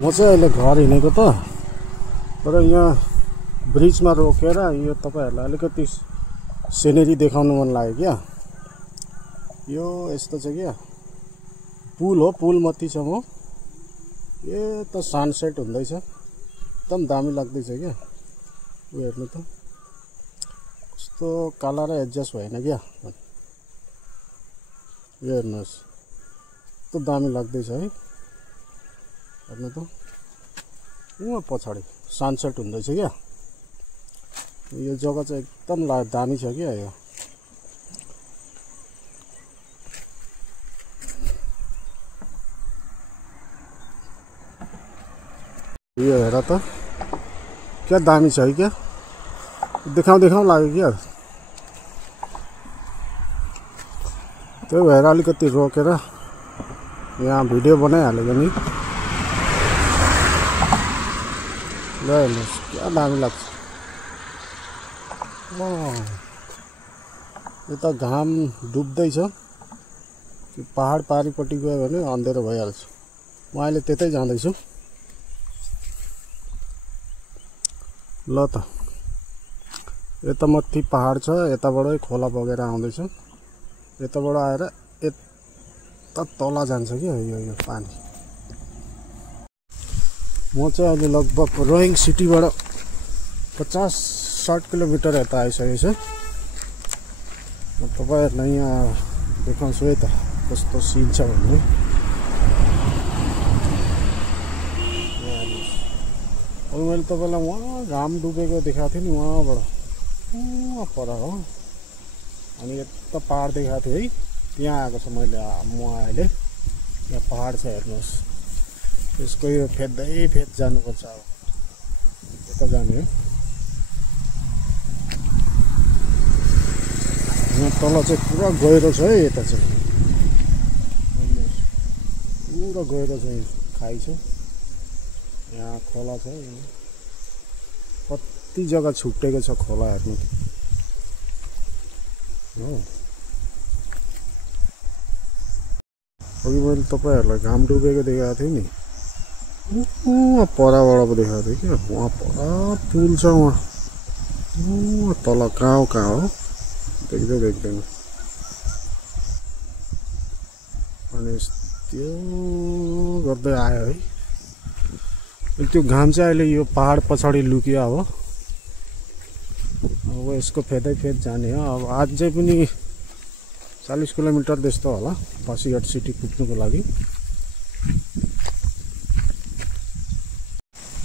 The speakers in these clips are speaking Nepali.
म चाहिँ अहिले घर हिँडेको त तर यहाँ ब्रिजमा रोकेर यो तपाईहरुलाई अलिकति सिनेरी देखाउन मन लाग्यो क्या। यो यस्तो छ क्या, पुल हो, पुल मथि छ म। ए त सनसेट हुँदैछ, एकदम दामी लाग्दैछ क्या। यो हेर्नु त कस्तो काला र एडजस्ट भएन क्या। यो हेर्नुस् कस्तो दामी लाग्दैछ है। हेर्नु त यहाँ पछाडि सनसेट हुँदैछ क्या। यो जग्गा चाहिँ एकदम दामी छ क्या। यो हेर त क्या दामी छ है क्या। देखाउँ लाग्यो क्या। त्यही भएर अलिकति रोकेर यहाँ भिडियो बनाइहालेको नि। ल हेर्नुहोस् क्या दामी लाग्छ। यो त घाम डुब्दैछ, पहाड पारिपट्टि गयो भने अँधेरो भइहाल्छ। म अहिले त्यतै जाँदैछु। ल त यता माथि पहाड छ, यताबाटै खोला बगेर आउँदैछ। यताबाट आएर यता तल जान्छ क्या यो पानी। म चाहिँ अहिले लगभग रोइङ सिटीबाट 50-60 किलोमिटर यता आइसकेको छु। म तपाईहरुलाई यहाँ देखाउँछु है त कस्तो सिन छ भन्ने। अब मैले तपाईलाई वहाँ घाम डुबेको देखाएको थिएँ नि, वहाँबाट वहाँ पर हो। अनि यता पहाड देखाएको थिएँ है, त्यहाँ आएको छ मैले म अहिले। यहाँ पहाड छ हेर्नुहोस्। यसको यो फेद्दै फेद जानुपर्छ। अब यता जाने हो। यहाँ तल चाहिँ पुरा गहिरो छ है। यता चाहिँ पुरा गहिरो छ, खाइ छ। यहाँ खोला छ, कति जग्गा छुट्टेको छ खोला हेर्नु हो। अघि मैले तपाईहरुलाई घाम डुबेको देखाएको थिएँ नि, वहाँ परबाट पो देखाएको थिएँ क्या। वहाँ पर पुल छ, वहाँ तल कहाँ हो देख्दैन। अनि त्यो गर्दै आयो है। त्यो घाम चाहिँ अहिले यो पहाड पछाडि लुकियो। अब यसको फेदै फेद जाने हो। अब आज चाहिँ पनि 40 किलोमिटर जस्तो होला पासीघाट सिटी पुग्नुको लागि।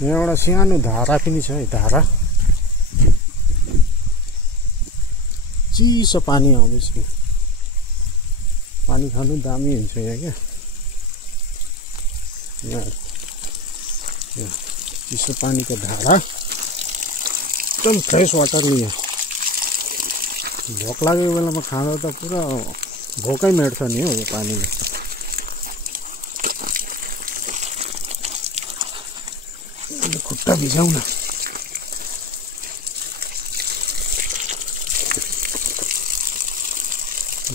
यहाँ एउटा सानो धारा पनि छ है, धारा। चिसो पानी आउँदैछ। पानी खानु दामी हुन्छ यहाँ क्या। यहाँ चिसो पानीको धारा, एकदम फ्रेस वाटर नि। भोक लागेको बेलामा खाँदा त पुरा भोकै मेट्छ नि हो यो पानीले। खुट्टा भिजाउ न।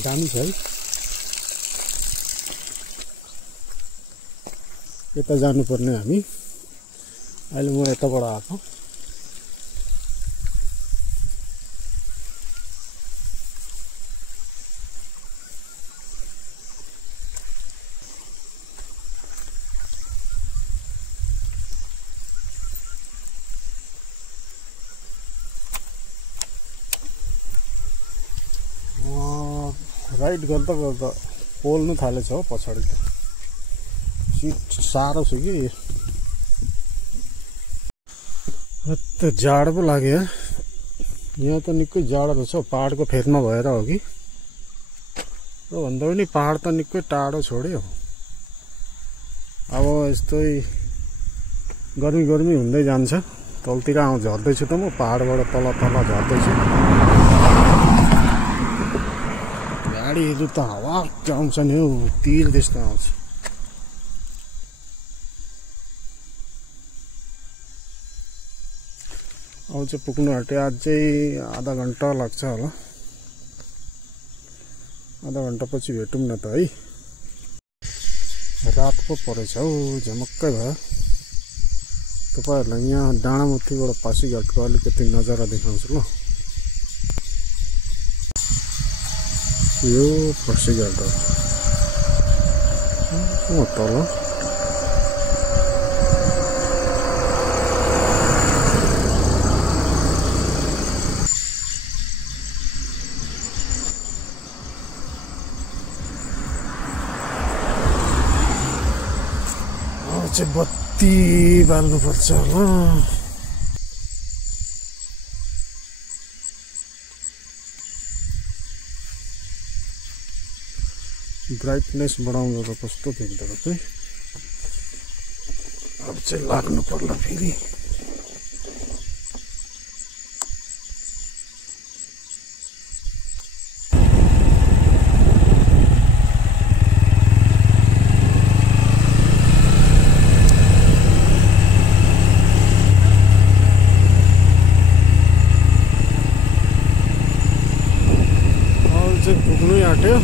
दामी छ है। यता जानुपर्ने हामी। अहिले म यताबाट आएको। राइड गर्दा गर्दा पोल्नु थालेछ हो पछाडि त। सिट साह्रो छ कि। यस्तो जाडो पो लाग्यो। यहाँ त निकै जाडो रहेछ। पहाडको फेदमा भएर हो कि र भन्दा पनि पहाड त निकै टाढो छोड्यो। अब यस्तै गर्मी हुँदै जान्छ। तलतिर झर्दैछु त म, पहाडबाट तल झर्दैछु। गाडीहरू त हावा आउँछ नि हौ, तीर त्यस्तो आउँछ। अब चाहिँ पुग्नु आँट्यो। आज चाहिँ आधा घन्टा लाग्छ होला। आधा घन्टा पछि भेटौँ न त है। रात पो परेछ हौ, झमक्कै भयो। तपाईहरुलाई यहाँ डाँडामुखीबाट पासीघाटको अलिकति नजारा देखाउँछु ल। यो पासीघाट हो तल। चाहिँ बत्ती बाल्नु पर्छ होला। ब्राइटनेस बढाउँदा त कस्तो देख्दो रहेछ है। अब चाहिँ लाग्नु पर्ला फेरि। पुग्नै आँट्यो।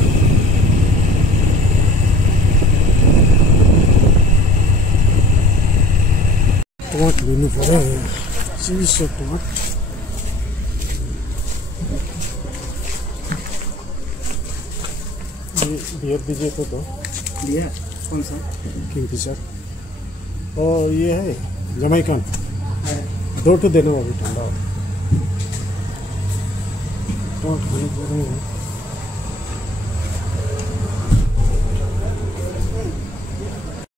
टमाट लिनु पर्यो, चिसो टमाट। बियर दीजिए तो लिया कौन सा? किंगफिशर। और ये है जमैकन, 2 देना अभी ठंडा हो। टमाट खाने पड़ेगा।